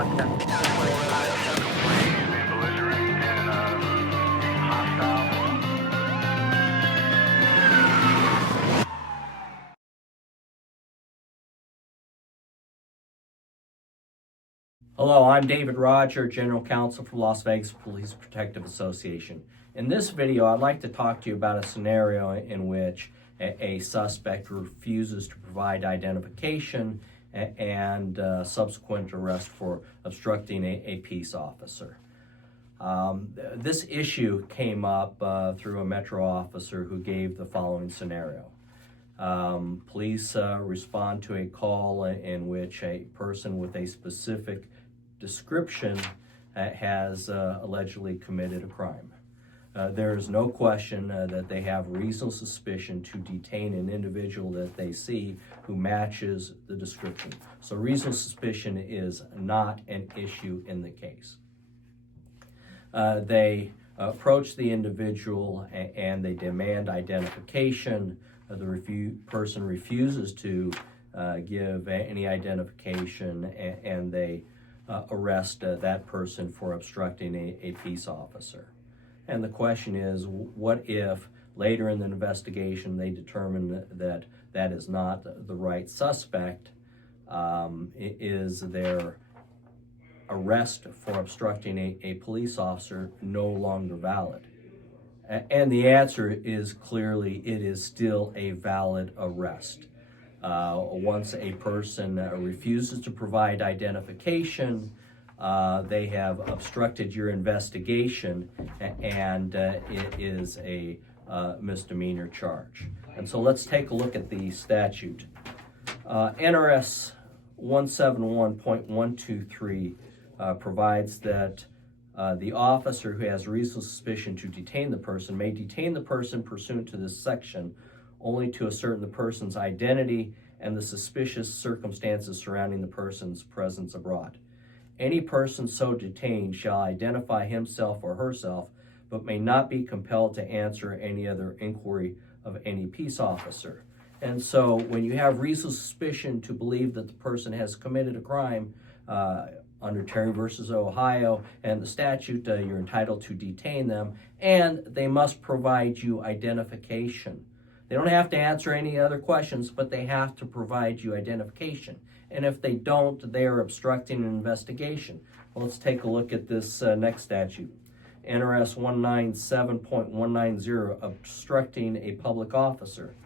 Hello, I'm David Roger, General Counsel for Las Vegas Police Protective Association. In this video, I'd like to talk to you about a scenario in which a suspect refuses to provide identification and subsequent arrest for obstructing a peace officer. This issue came up through a Metro officer who gave the following scenario. Police respond to a call in which a person with a specific description has allegedly committed a crime. There is no question that they have reasonable suspicion to detain an individual that they see who matches the description. So reasonable suspicion is not an issue in the case. They approach the individual and they demand identification. The person refuses to give any identification, and they arrest that person for obstructing a peace officer. And the question is, what if later in the investigation they determine that that is not the right suspect? Is their arrest for obstructing a police officer no longer valid? And the answer is clearly it is still a valid arrest. Once a person refuses to provide identification, they have obstructed your investigation, and it is a misdemeanor charge. And so let's take a look at the statute. NRS 171.123 provides that the officer who has reasonable suspicion to detain the person may detain the person pursuant to this section only to ascertain the person's identity and the suspicious circumstances surrounding the person's presence abroad. Any person so detained shall identify himself or herself, but may not be compelled to answer any other inquiry of any peace officer. And so when you have reasonable suspicion to believe that the person has committed a crime, under Terry versus Ohio and the statute, you're entitled to detain them, and they must provide you identification. They don't have to answer any other questions, but they have to provide you identification. And if they don't, they are obstructing an investigation. Well, let's take a look at this next statute. NRS 197.190, obstructing a public officer.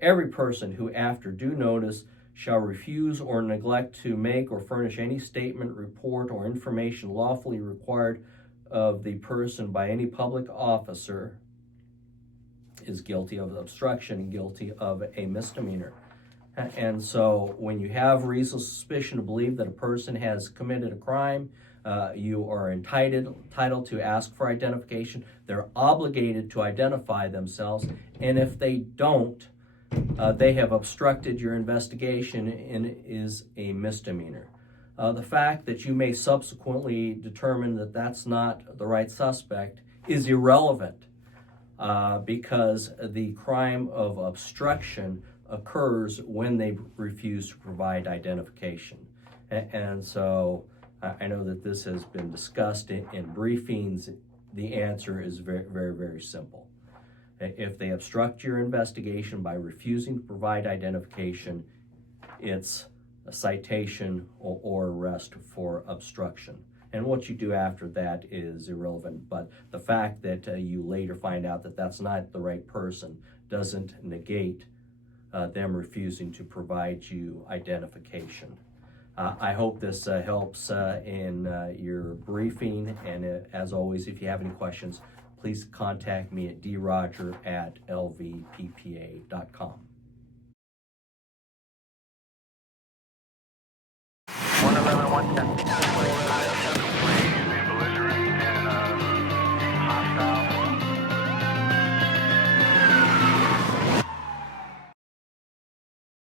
Every person who, after due notice, shall refuse or neglect to make or furnish any statement, report, or information lawfully required of the person by any public officer is guilty of obstruction and guilty of a misdemeanor. And so when you have reasonable suspicion to believe that a person has committed a crime, you are entitled to ask for identification. They're obligated to identify themselves, and if they don't, they have obstructed your investigation and is a misdemeanor. The fact that you may subsequently determine that that's not the right suspect is irrelevant because the crime of obstruction occurs when they refuse to provide identification. And so I know that this has been discussed in briefings. The answer is very, very, very simple. If they obstruct your investigation by refusing to provide identification, it's a citation or arrest for obstruction. And what you do after that is irrelevant. But the fact that you later find out that that's not the right person doesn't negate them refusing to provide you identification. I hope this helps in your briefing. And as always, if you have any questions, please contact me at droger@lvppa.com. 111, 110.